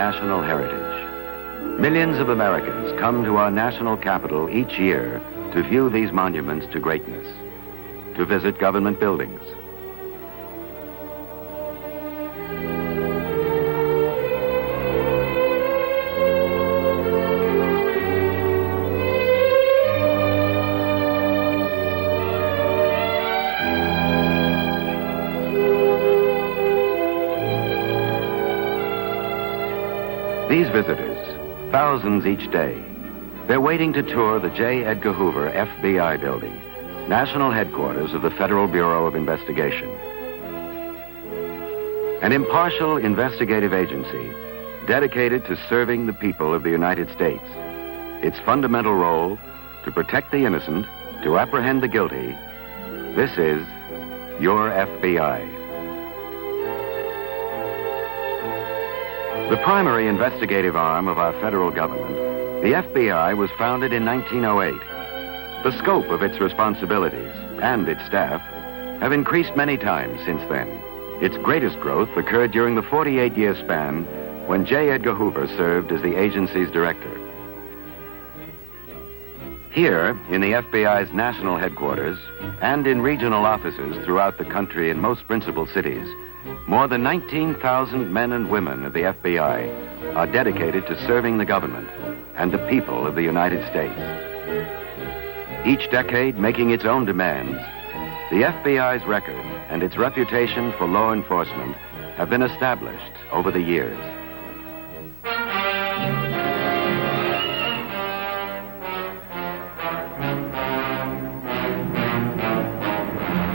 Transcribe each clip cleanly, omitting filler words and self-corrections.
national heritage. Millions of Americans come to our national capital each year to view these monuments to greatness, to visit government buildings. These visitors, thousands each day, they're waiting to tour the J. Edgar Hoover FBI building, national headquarters of the Federal Bureau of Investigation. An impartial investigative agency dedicated to serving the people of the United States. Its fundamental role, to protect the innocent, to apprehend the guilty. This is your FBI. The primary investigative arm of our federal government, the FBI, was founded in 1908. The scope of its responsibilities and its staff have increased many times since then. Its greatest growth occurred during the 48-year span when J. Edgar Hoover served as the agency's director. Here, in the FBI's national headquarters and in regional offices throughout the country in most principal cities, more than 19,000 men and women of the FBI are dedicated to serving the government and the people of the United States. Each decade making its own demands, the FBI's record and its reputation for law enforcement have been established over the years.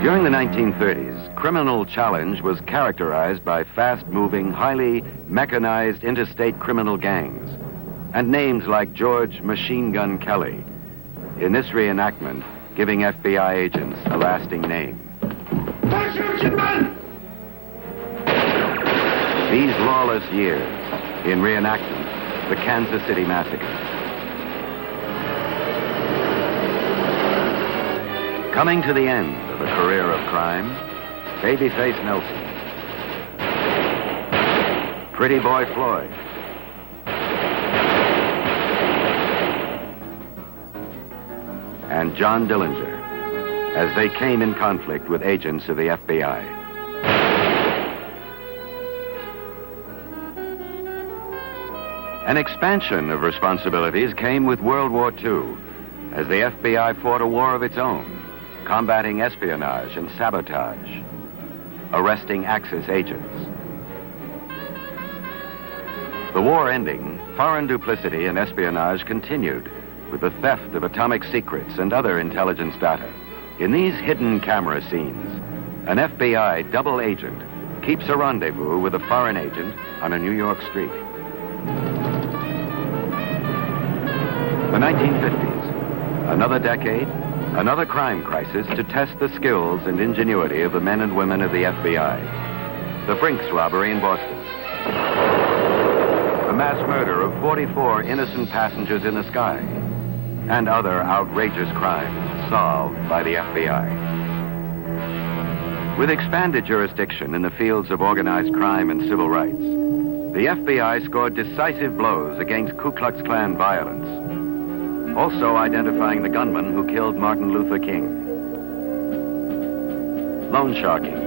During the 1930s, criminal challenge was characterized by fast-moving, highly mechanized interstate criminal gangs and names like George "MachineGun" Kelly. In this reenactment, giving FBI agents a lasting name. These lawless years, in reenactment, the Kansas City Massacre. Coming to the end of a career of crime, Babyface Nelson, Prettyboy Floyd, and John Dillinger, as they came in conflict with agents of the FBI. An expansion of responsibilities came with World War II, as the FBI fought a war of its own, combating espionage and sabotage, arresting Axis agents. The war ending, foreign duplicity and espionage continued with the theft of atomic secrets and other intelligence data. In these hidden camera scenes, an FBI double agent keeps a rendezvous with a foreign agent on a New York street. The 1950s, another decade, another crime crisis to test the skills and ingenuity of the men and women of the FBI. The Brinks robbery in Boston. The mass murder of 44 innocent passengers in the sky. And other outrageous crimes solved by the FBI. With expanded jurisdiction in the fields of organized crime and civil rights, the FBI scored decisive blows against Ku Klux Klan violence, also identifying the gunman who killed Martin Luther King. Loan sharking,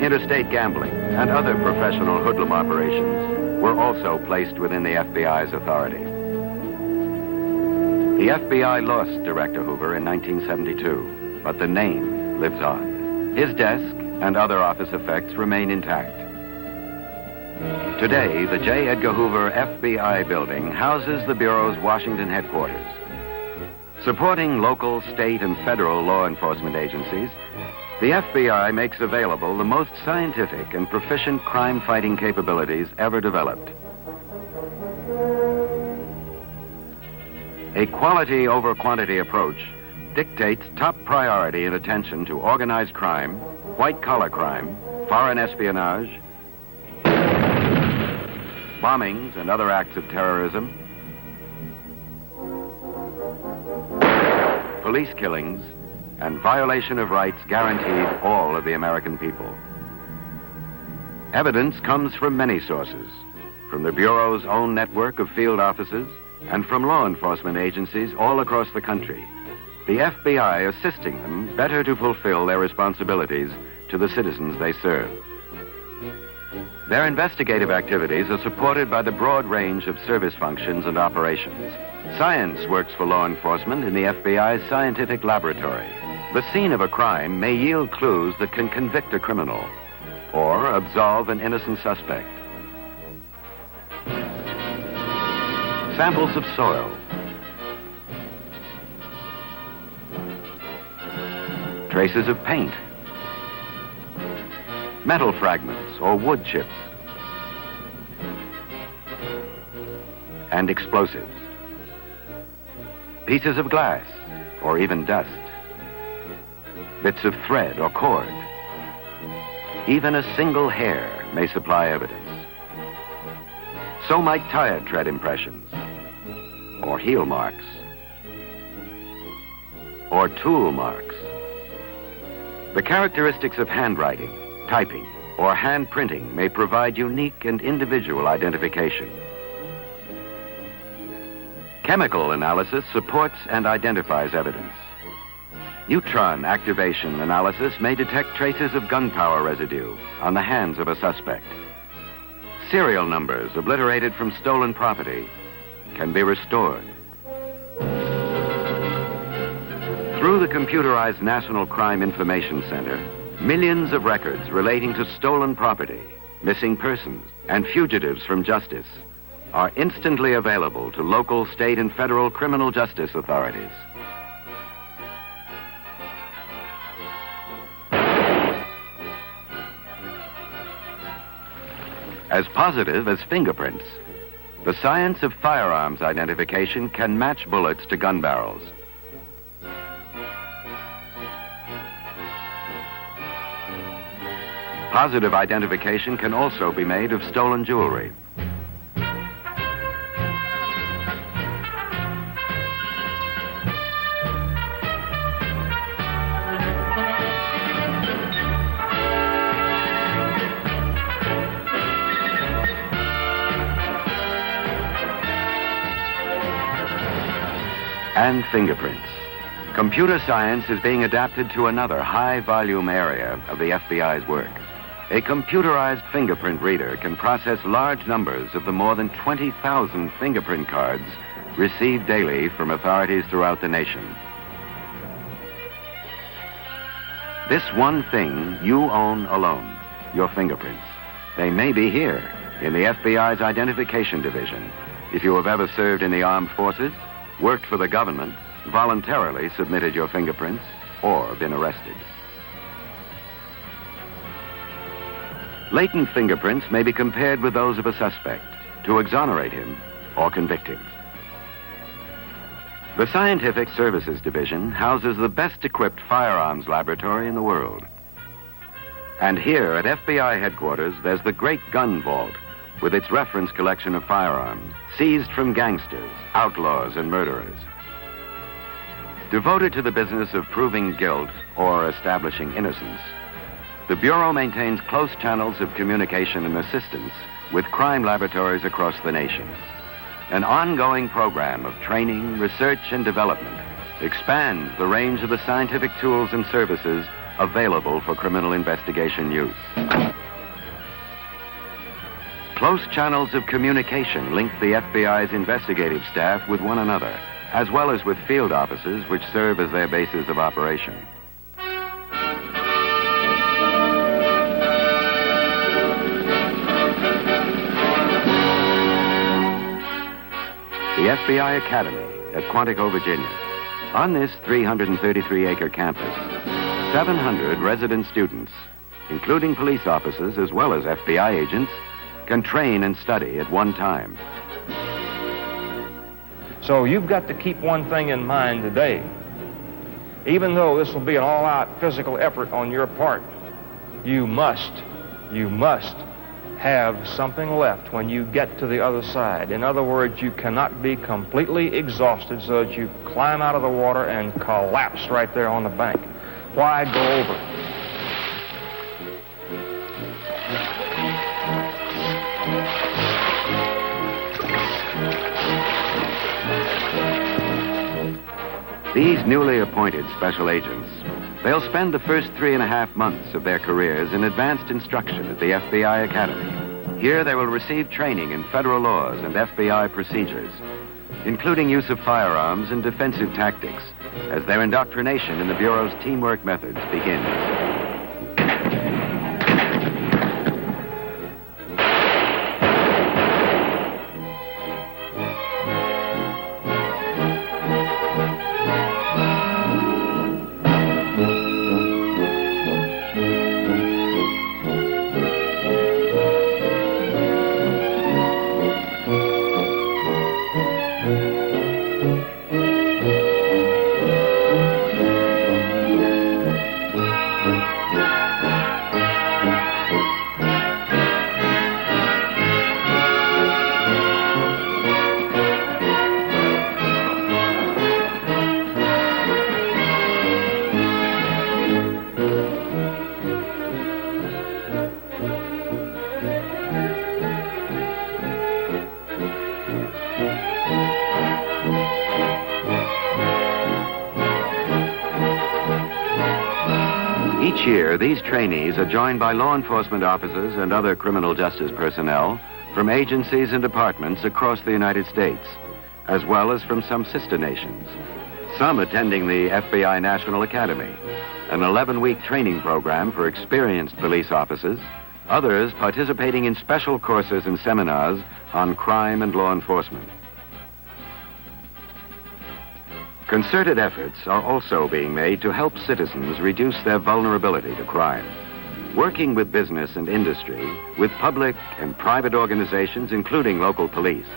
interstate gambling, and other professional hoodlum operations were also placed within the FBI's authority. The FBI lost Director Hoover in 1972, but the name lives on. His desk and other office effects remain intact. Today, the J. Edgar Hoover FBI building houses the Bureau's Washington headquarters. Supporting local, state, and federal law enforcement agencies, the FBI makes available the most scientific and proficient crime-fighting capabilities ever developed. A quality over quantity approach dictates top priority and attention to organized crime, white-collar crime, foreign espionage, bombings and other acts of terrorism, police killings, and violation of rights guaranteed all of the American people. Evidence comes from many sources. from the Bureau's own network of field offices and from law enforcement agencies all across the country, the FBI assisting them better to fulfill their responsibilities to the citizens they serve. Their investigative activities are supported by the broad range of service functions and operations. Science works for law enforcement in the FBI's scientific laboratory. The scene of a crime may yield clues that can convict a criminal or absolve an innocent suspect. Samples of soil, traces of paint, metal fragments or wood chips, and explosives, pieces of glass or even dust, bits of thread or cord. Even a single hair may supply evidence. So might tire tread impressions, or heel marks, or tool marks. The characteristics of handwriting, typing, or hand printing may provide unique and individual identification. Chemical analysis supports and identifies evidence. Neutron activation analysis may detect traces of gunpowder residue on the hands of a suspect. Serial numbers obliterated from stolen property can be restored. Through the computerized National Crime Information Center, millions of records relating to stolen property, missing persons, and fugitives from justice are instantly available to local, state, and federal criminal justice authorities. As positive as fingerprints, the science of firearms identification can match bullets to gun barrels. Positive identification can also be made of stolen jewelry. And fingerprints. Computer science is being adapted to another high-volume area of the FBI's work. A computerized fingerprint reader can process large numbers of the more than 20,000 fingerprint cards received daily from authorities throughout the nation. This one thing you own alone, your fingerprints. They may be here in the FBI's Identification Division. If you have ever served in the armed forces, worked for the government, voluntarily submitted your fingerprints, or been arrested. Latent fingerprints may be compared with those of a suspect to exonerate him or convict him. The Scientific Services Division houses the best-equipped firearms laboratory in the world. And here at FBI headquarters, there's the Great Gun Vault, with its reference collection of firearms, seized from gangsters, outlaws, and murderers. Devoted to the business of proving guilt or establishing innocence, the Bureau maintains close channels of communication and assistance with crime laboratories across the nation. An ongoing program of training, research, and development expands the range of the scientific tools and services available for criminal investigation use. Close channels of communication link the FBI's investigative staff with one another, as well as with field offices which serve as their bases of operation. The FBI Academy at Quantico, Virginia. On this 333-acre campus, 700 resident students, including police officers as well as FBI agents, can train and study at one time. So you've got to keep one thing in mind today. Even though this will be an all-out physical effort on your part, you must have something left when you get to the other side. In other words, you cannot be completely exhausted so that you climb out of the water and collapse right there on the bank. Why go over? These newly appointed special agents, they'll spend the first 3.5 months of their careers in advanced instruction at the FBI Academy. Here they will receive training in federal laws and FBI procedures, including use of firearms and defensive tactics, as their indoctrination in the Bureau's teamwork methods begins. Each year, these trainees are joined by law enforcement officers and other criminal justice personnel from agencies and departments across the United States, as well as from some sister nations. Some attending the FBI National Academy, an 11-week training program for experienced police officers, others participating in special courses and seminars on crime and law enforcement. Concerted efforts are also being made to help citizens reduce their vulnerability to crime. Working with business and industry, with public and private organizations, including local police,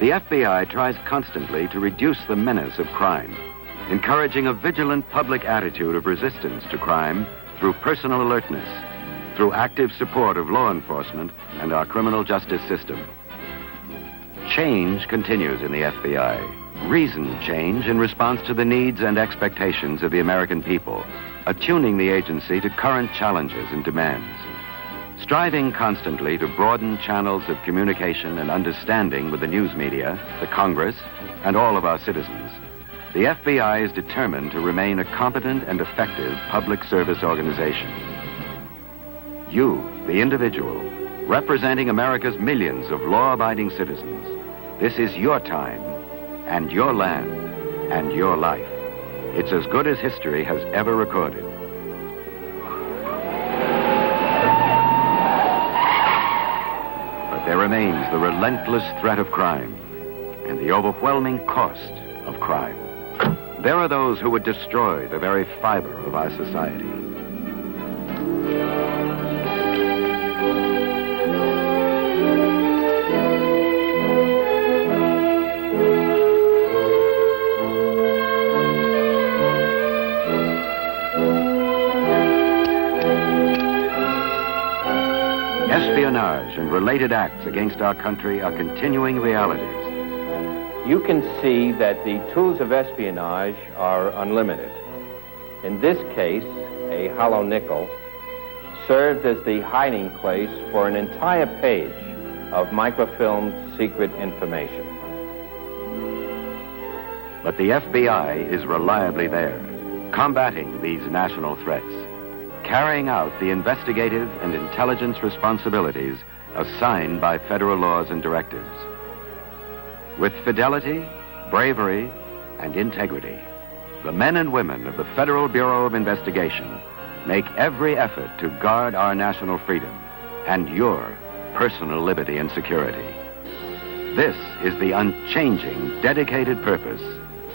the FBI tries constantly to reduce the menace of crime, encouraging a vigilant public attitude of resistance to crime through personal alertness, through active support of law enforcement and our criminal justice system. Change continues in the FBI. Reasoned change in response to the needs and expectations of the American people, attuning the agency to current challenges and demands. Striving constantly to broaden channels of communication and understanding with the news media, the Congress, and all of our citizens, the FBI is determined to remain a competent and effective public service organization. You, the individual, representing America's millions of law-abiding citizens, this is your time, and your land, and your life. It's as good as history has ever recorded. But there remains the relentless threat of crime and the overwhelming cost of crime. There are those who would destroy the very fiber of our society. Espionage and related acts against our country are continuing realities. You can see that the tools of espionage are unlimited. In this case, a hollow nickel served as the hiding place for an entire page of microfilmed secret information. But the FBI is reliably there, combating these national threats, carrying out the investigative and intelligence responsibilities assigned by federal laws and directives. With fidelity, bravery, and integrity, the men and women of the Federal Bureau of Investigation make every effort to guard our national freedom and your personal liberty and security. This is the unchanging, dedicated purpose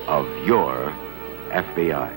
of your FBI.